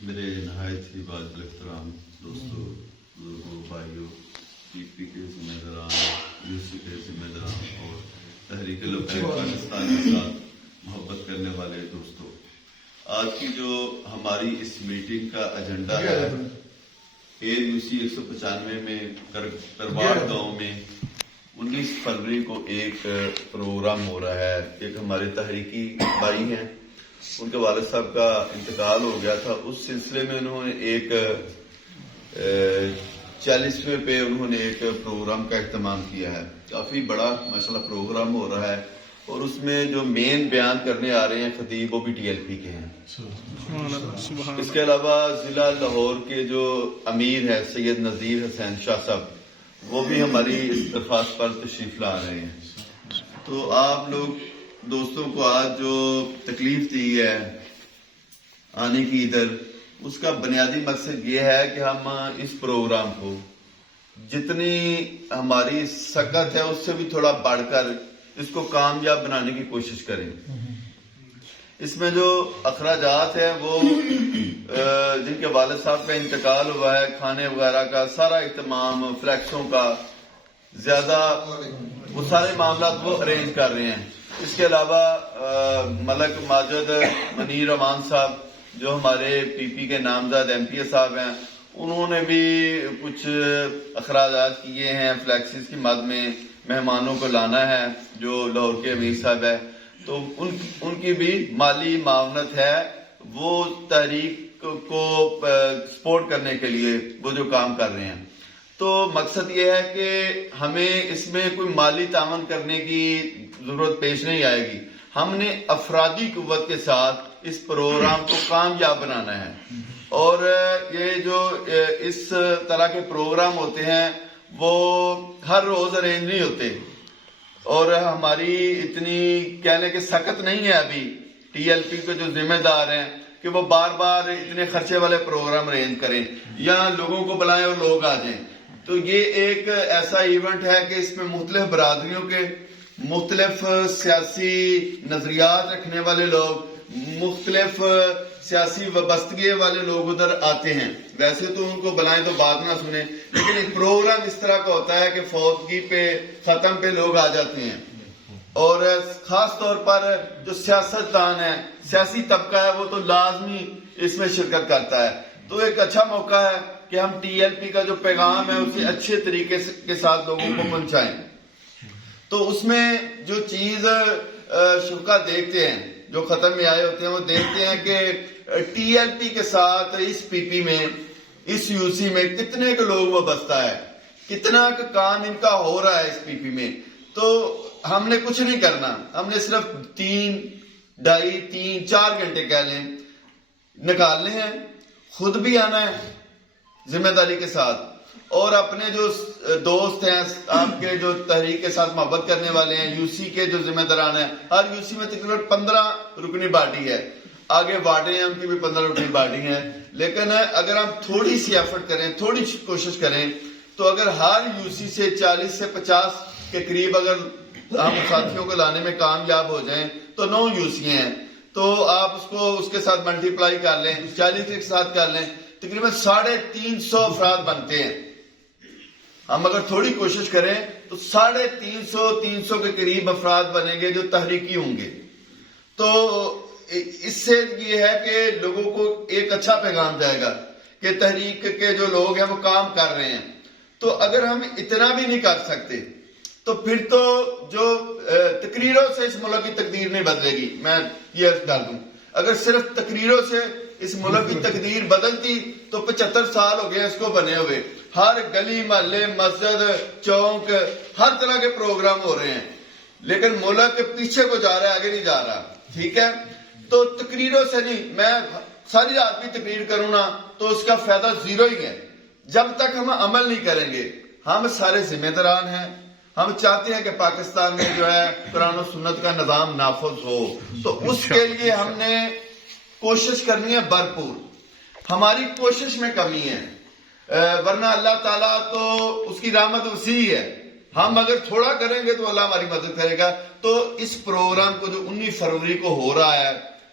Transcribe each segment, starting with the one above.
میرے نہایت ہی باعزت احترام دوستوں، بزرگوں، بھائیوں، پی پی کے ذمہ داران، یو سی کے ذمہ داران اور تحریک لبیک پاکستان کے ساتھ محبت کرنے والے دوستوں، آج کی جو ہماری اس میٹنگ کا ایجنڈا ہے ANUC 195 میں کرواڑ گاؤں میں 19 فروری کو ایک پروگرام ہو رہا ہے۔ ایک ہمارے تحریکی بھائی ہیں، ان کے والد صاحب کا انتقال ہو گیا تھا، اس سلسلے میں انہوں نے ایک 40ویں پہ انہوں نے ایک پروگرام کا اہتمام کیا ہے۔ کافی بڑا ماشاءاللہ پروگرام ہو رہا ہے اور اس میں جو مین بیان کرنے آ رہے ہیں خطیب وہ بھی TLP کے ہیں۔ اس کے علاوہ ضلع لاہور کے جو امیر ہے سید نذیر حسین شاہ صاحب، وہ بھی ہماری اس درخواست پر تشریف لا رہے ہیں۔ تو آپ لوگ دوستوں کو آج جو تکلیف دی ہے آنے کی ادھر، اس کا بنیادی مقصد یہ ہے کہ ہم اس پروگرام کو جتنی ہماری سکت ہے اس سے بھی تھوڑا بڑھ کر اس کو کامیاب بنانے کی کوشش کریں۔ اس میں جو اخراجات ہیں وہ جن کے والد صاحب کا انتقال ہوا ہے، کھانے وغیرہ کا سارا اہتمام، فلیکسوں کا زیادہ وہ سارے معاملات وہ ارینج کر رہے ہیں۔ اس کے علاوہ ملک ماجد منیر امان صاحب جو ہمارے PP کے نامزد MPA صاحب ہیں، انہوں نے بھی کچھ اخراجات کیے ہیں فلیکسز کی مد میں، مہمانوں کو لانا ہے جو لاہور کے امیر صاحب ہے، تو ان کی بھی مالی معاونت ہے، وہ تحریک کو سپورٹ کرنے کے لیے وہ جو کام کر رہے ہیں۔ تو مقصد یہ ہے کہ ہمیں اس میں کوئی مالی تعاون کرنے کی ضرورت پیش نہیں آئے گی، ہم نے افرادی قوت کے ساتھ اس پروگرام کو کامیاب بنانا ہے۔ اور یہ جو اس طرح کے پروگرام ہوتے ہیں وہ ہر روز ارینج نہیں ہوتے، اور ہماری اتنی کہنے کے سخت نہیں ہے ابھی TLP کے جو ذمہ دار ہیں کہ وہ بار بار اتنے خرچے والے پروگرام ارینج کریں یا لوگوں کو بلائیں اور لوگ آ جائیں۔ تو یہ ایک ایسا ایونٹ ہے کہ اس میں مختلف برادریوں کے، مختلف سیاسی نظریات رکھنے والے لوگ، مختلف سیاسی وابستگی والے لوگ ادھر آتے ہیں۔ ویسے تو ان کو بلائیں تو بات نہ سنیں، لیکن ایک پروگرام اس طرح کا ہوتا ہے کہ فوتگی پہ، ختم پہ لوگ آ جاتے ہیں، اور خاص طور پر جو سیاستدان ہے، سیاسی طبقہ ہے، وہ تو لازمی اس میں شرکت کرتا ہے۔ تو ایک اچھا موقع ہے کہ ہم TLP کا جو پیغام ہے اسے اچھے طریقے کے ساتھ لوگوں کو پہنچائیں۔ تو اس میں جو چیز شرکا دیکھتے ہیں، جو ختم میں آئے ہوتے ہیں، وہ دیکھتے ہیں کہ TLP کے ساتھ اس PP میں، اس UC میں کتنے کے لوگ وابستہ ہے، کتنا کا کام ان کا ہو رہا ہے اس PP میں۔ تو ہم نے کچھ نہیں کرنا، ہم نے صرف 3، 2.5، 3، 4 گھنٹے کہہ لیں نکالنے ہیں، خود بھی آنا ہے ذمہ داری کے ساتھ، اور اپنے جو دوست ہیں آپ کے جو تحریک کے ساتھ محبت کرنے والے ہیں، UC کے جو ذمہ داران ہیں، ہر UC میں تقریباً 15 رکنی باڈی ہے، آگے وارڈیں ہیں ان کی بھی 15 رکنی باڈی ہیں، لیکن اگر ہم تھوڑی سی ایفرٹ کریں، تھوڑی کوشش کریں، تو اگر ہر UC سے 40 سے 50 کے قریب اگر ہم ساتھیوں کو لانے میں کامیاب ہو جائیں تو 9 UC ہیں، تو آپ اس کو اس کے ساتھ ملٹیپلائی کر لیں، 40 کے ساتھ کر لیں، تقریباً 350 افراد بنتے ہیں۔ ہم اگر تھوڑی کوشش کریں تو 350 کے قریب افراد بنیں گے جو تحریکی ہوں گے۔ تو اس سے یہ ہے کہ لوگوں کو ایک اچھا پیغام جائے گا کہ تحریک کے جو لوگ ہیں وہ کام کر رہے ہیں۔ تو اگر ہم اتنا بھی نہیں کر سکتے تو پھر تو جو تقریروں سے اس ملک کی تقدیر نہیں بدلے گی۔ میں یہ عرض کر دوں، اگر صرف تقریروں سے اس ملک کی تقدیر بدلتی تو 75 سال ہو گئے اس کو بنے ہوئے، ہر گلی محلے، مسجد، چوک، ہر طرح کے پروگرام ہو رہے ہیں، لیکن ملک پیچھے کو جا رہا ہے، آگے نہیں جا رہا۔ ٹھیک ہے، تو تقریروں سے نہیں، میں ساری رات بھی تقریر کروں نا تو اس کا فائدہ زیرو ہی ہے جب تک ہم عمل نہیں کریں گے۔ ہم سارے ذمہ داران ہیں، ہم چاہتے ہیں کہ پاکستان میں جو ہے قرآن و سنت کا نظام نافذ ہو، تو اس کے لیے ہم نے کوشش کرنی ہے بھرپور۔ ہماری کوشش میں کمی ہے، ورنہ اللہ تعالیٰ تو اس کی رحمت وسیع ہے، ہم اگر تھوڑا کریں گے تو اللہ ہماری مدد کرے گا۔ تو اس پروگرام کو جو 19 فروری کو ہو رہا ہے،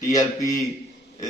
TLP